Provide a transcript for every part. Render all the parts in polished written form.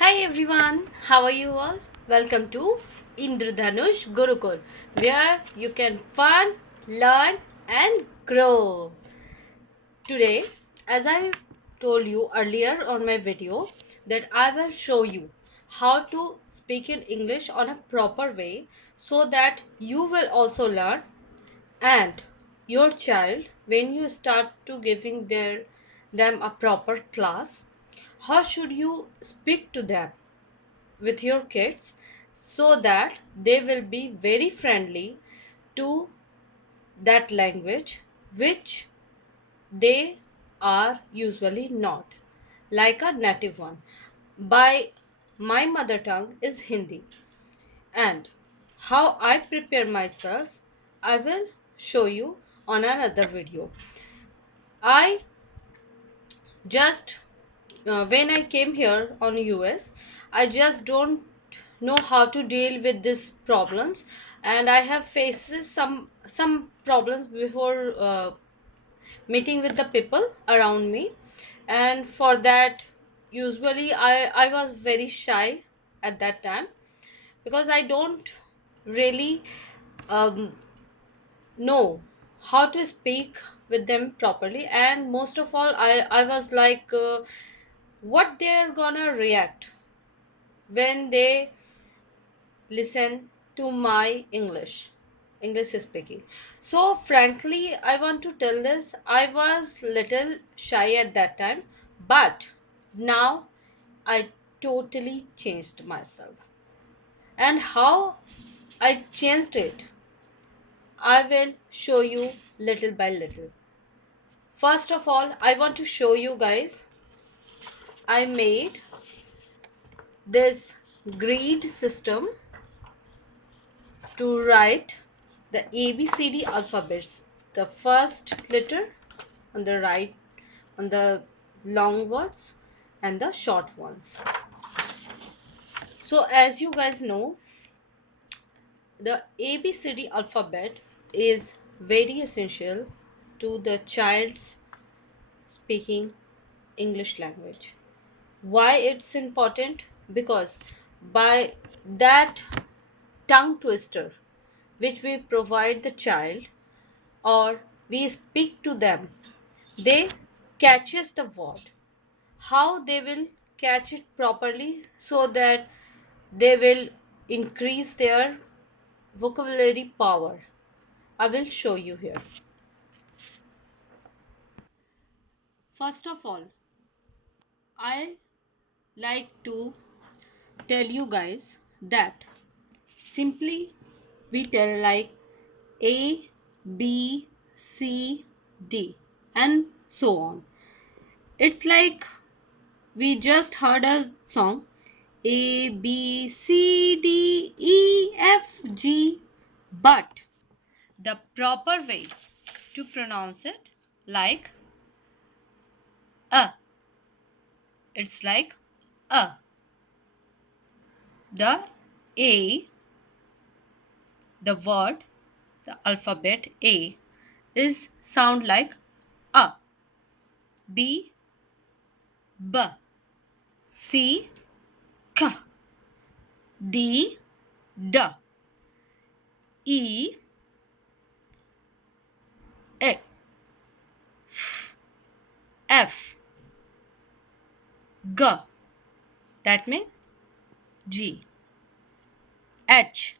Hi everyone, how are you all? Welcome to Indradhanush Gurukul, where you can fun, learn, and grow. Today, as I told you earlier on my video, that I will show you how to speak in English on a proper way so that you will also learn and your child when you start to giving them a proper class, how should you speak to them with your kids so that they will be very friendly to that language which they are usually not, like a native one. By my mother tongue is Hindi, and how I prepare myself I will show you on another video. I just when I came here on US, I just don't know how to deal with these problems, and I have faced some problems before meeting with the people around me, and for that, usually I was very shy at that time because I don't really um, know how to speak with them properly, and most of all I was like what they're gonna react when they listen to my English speaking. So frankly, I want to tell this, I was little shy at that time, but now I totally changed myself. And how I changed it, I will show you little by little. First of all, I want to show you guys, I made this grid system to write the ABCD alphabets. The first letter on the right, on the long words, and the short ones. So, as you guys know, the ABCD alphabet is very essential to the child's speaking English language. Why it's important? Because by that tongue twister which we provide the child or we speak to them, they catches the word. How they will catch it properly so that they will increase their vocabulary power, I will show you here. First of all, I like to tell you guys that simply we tell like A, B, C, D, and so on. It's like we just heard a song A, B, C, D, E, F, G, but the proper way to pronounce it like a. It's like a. The A, the word, the alphabet A is sound like a. B, b. C, k. D, d. E, e. F, G. That means G. H,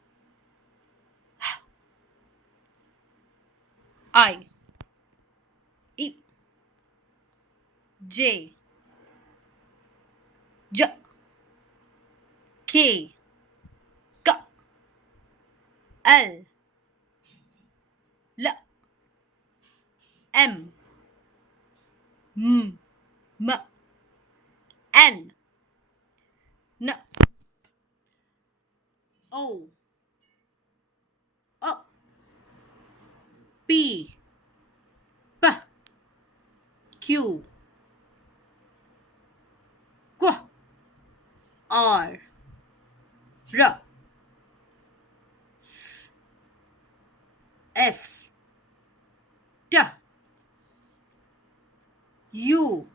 I, E, J, J, K, K, L, L, M, M, N, N, O, O, P, P, Q, Q, R, R, S, T, U,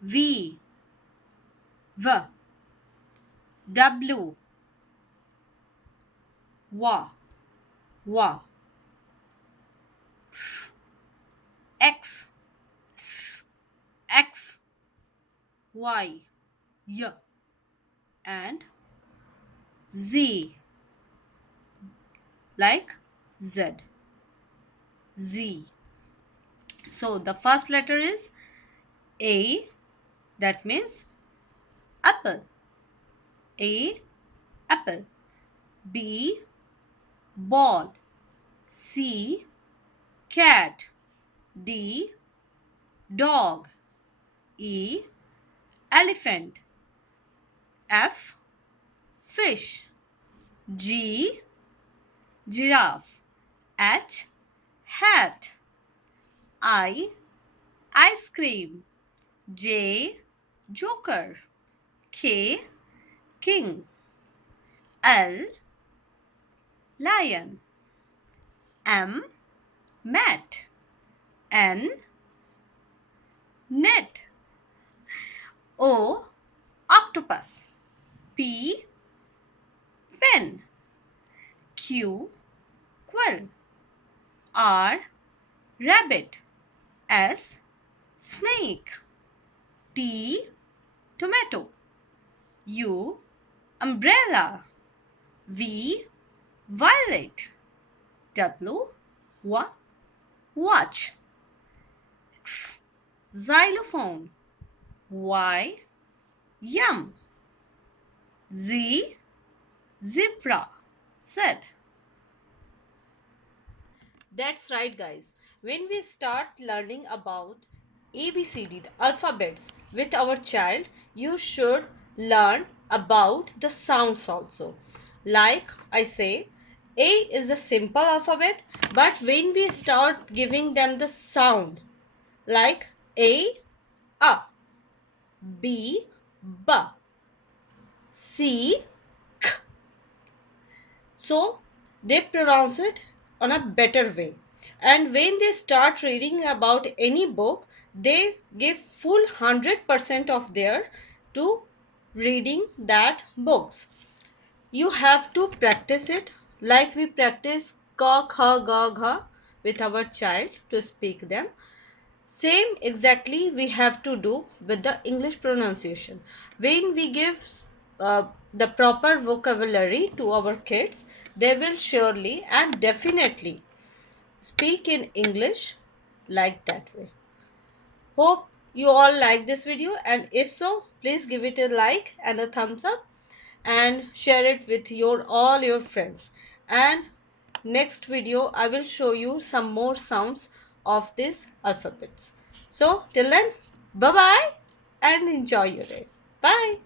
V, V, W, wa, wa, X, S, X, Y, Y, and Z, like Z, Z. So the first letter is A, that means apple. A, apple. B, ball. C, cat. D, dog. E, elephant. F, fish. G, giraffe. H, hat. I, ice cream. J, joker. K, king. L, lion. M, mat. N, net. O, octopus. P, pen. Q, quill. R, rabbit. S, snake. T, tomato. U, umbrella. V, violet. W, watch. X, xylophone. Y, yum. Z, zebra. Z. That's right, guys. When we start learning about ABCD, the alphabets, with our child, you should learn about the sounds also. Like I say, A is the simple alphabet, but when we start giving them the sound, like A, B, B, C, so they pronounce it on a better way. And when they start reading about any book, they give full 100% of their to reading that books. You have to practice it like we practice ka kha ga gha with our child to speak them. Same exactly we have to do with the English pronunciation. When we give the proper vocabulary to our kids, they will surely and definitely speak in English like that way. Hope you all like this video, and if so, please give it a like and a thumbs up and share it with all your friends. And next video I will show you some more sounds of these alphabets. So till then, bye bye and enjoy your day. Bye.